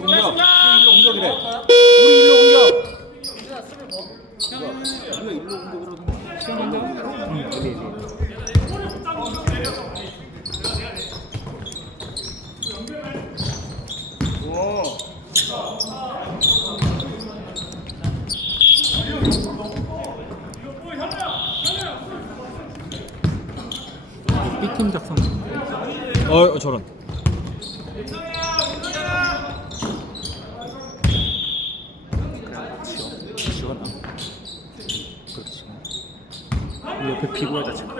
옮겨. 일로 옮겨 그래. 우리 일로 옮겨. 우리가 일로 옮겨 그러는 거야. 시간 한다. 응, 여기 여기. B팀 작성. 어, 저런. 지원아. 그렇지. 우리 옆에 비고에다 지금.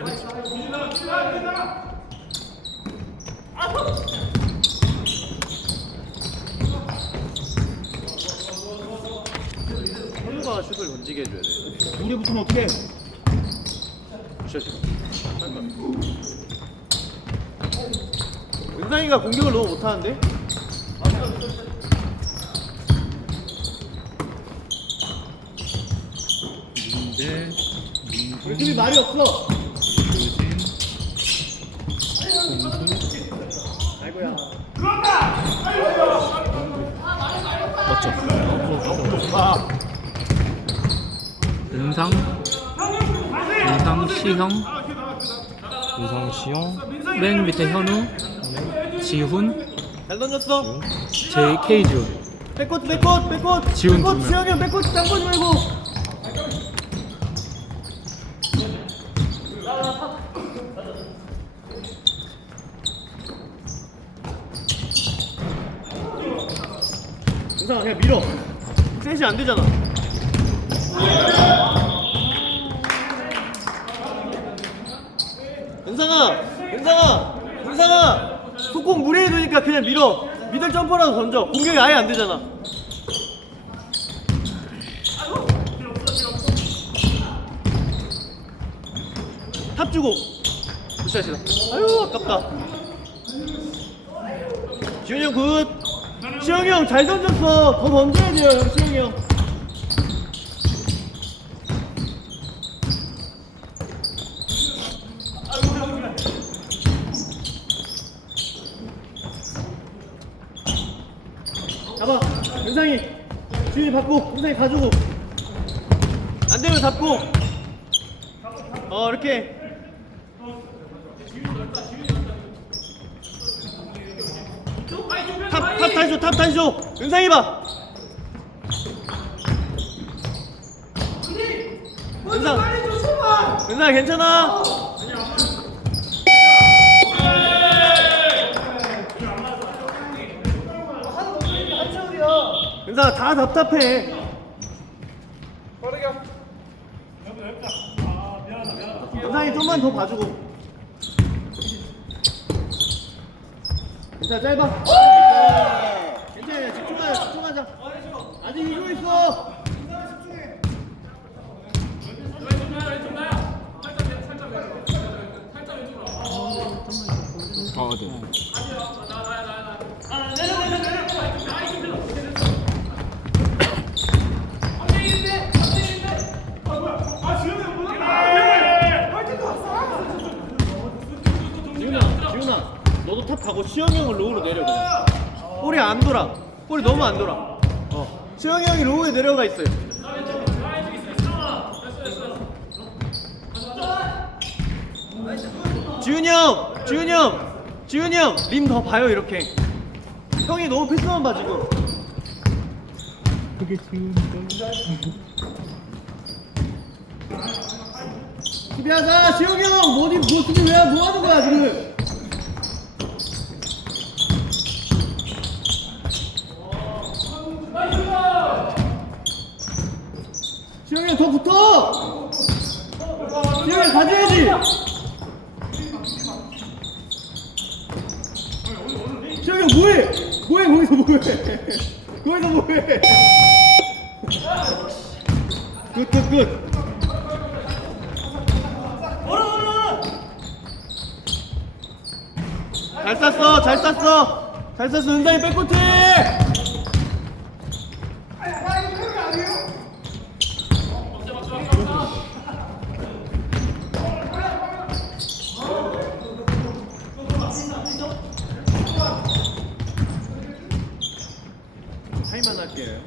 선수가 슛을 던지게 해줘야 돼. 물에 붙으면 어떡해? 슛. 은상이가 공격을 너무 못하는데? 민재, 우리 팀이 말이 없어. 아이고야. 아, 은상, 은상 시형, 우상 시영. 맨 밑에 현우, 지훈, 잘 던졌어. JK 지훈. 백코트 백코트 백코트. 지훈 두 명. 백코트 잠궈지 말고. 은상아 그냥 밀어. 셋이 안 되잖아. 은상아, 은상아, 은상아, 속공 무리해 두니까 그냥 밀어. 미들 점퍼라도 던져. 공격이 아예 안 되잖아. 탑 주고. 굿샷이다. 아유 아깝다. 지훈이 형 굿. 시영이 형 잘 던졌어. 더 던져야 돼요, 형 시영이 형. 잡아. 은상이 지훈이 받고 은상이 가지고. 안 되면 잡고. 어 이렇게 탑탑 다시 줘탑 다시 줘 은상이 봐. 은상. 은상 괜찮아? 은상아 다 답답해. 은상이 좀만 더 봐주고. 괜찮아 짧아 괜찮아 집중하자 집중하자 아직 이기고 있어 어, 네. 지훈아 지훈아 너도 탑 가고 시영이 형을 로우로 내려 그냥 볼이 안 돌아. 볼이 너무 안 돌아. 어. 시영이 형이 로우에 내려가 있어요. 지훈이 형! 지훈이 형! 지훈이 형 림 더 봐요 이렇게. 형이 너무 패스만 봐 지금. 그게 지훈이다. 수비하자! 시영이 형! 뭐 수비 왜뭐 하는 거야 지금 시영이 형더 붙어! 시영이 형 가져야지! 시영이 형 뭐해? 뭐해? 거기서 뭐해? 거기서 뭐해? 굿굿굿. 잘 쐈어, 잘 쐈어, 잘 쐈어. 은상이 백코트. 차이만 할게.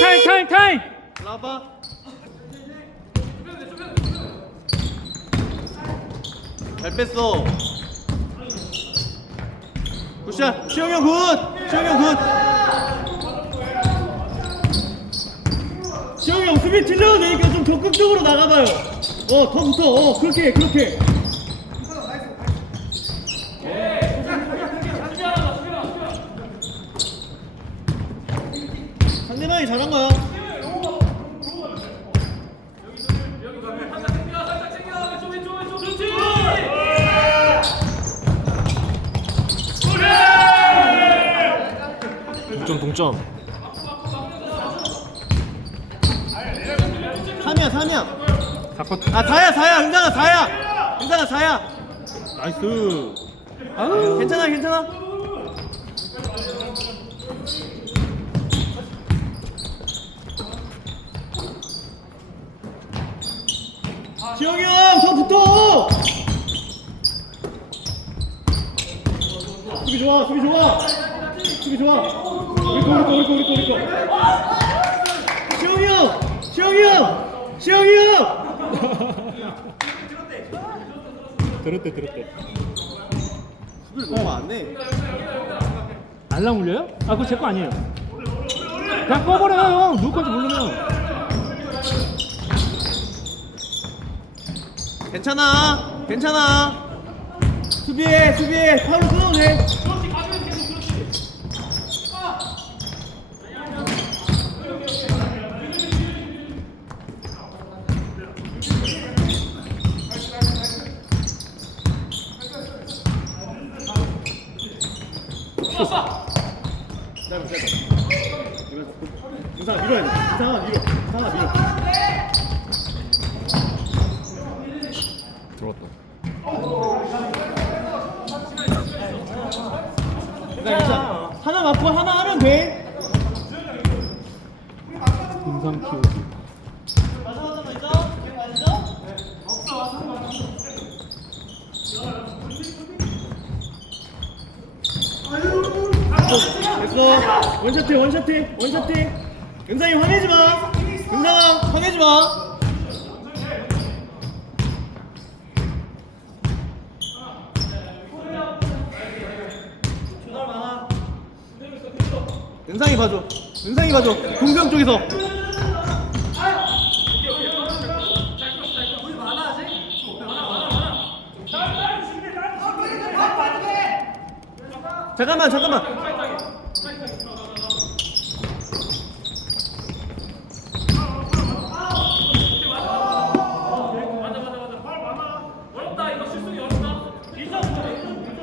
타임 타임 타임. 잘 뺐어. 굿샷. 시영이 형 굿. 시영이 형 굿. 시영이 형 수비 찔러도 되니까 좀 적극적으로 나가봐요. 어, 더 붙어. 어, 그렇게, 그렇게. 상대방이 잘한 거야. 동점 동점 3이야, 3이야. 사쿼터 아, 4야, 4야. 은상아, 4야. 은상아, 4야. 나이스 아우 괜찮아, 괜찮아. 지영이 형, 더 붙어! 수비 좋아, 수비 좋아! 수비 좋아! 우리 거, 우리 거, 우리 거, 우리 거, 우리 거. 지영이 형! 지영이 형! 지영이 형! 들었대 들었대 수비를 너무 안 해. 알람 울려요? 아 그거 제 거 아니에요 그냥 꺼버려요 형 누구 건지 모르면 괜찮아, 괜찮아. 수비해, 수비해. 파울로 끊어도 돼. 짧아, 짧아. 이상아 밀어야 돼. 이상아 밀어. 이상아 밀어. 들어왔다 나 괜찮아. 하나 맞고 하나 하면 돼. 인상 키우기 됐어. 원샷해, 원샷해, 원샷해. 은상이 화내지 마. 은상아, 화내지 마. 은상이 봐줘. 은상이 봐줘. 공병 쪽에서. 잠깐만, 잠깐만.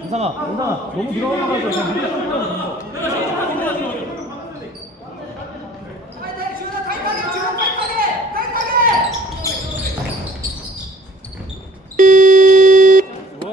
은상아, 은상아, 너무 들어가서 그냥 밑에 뚫려.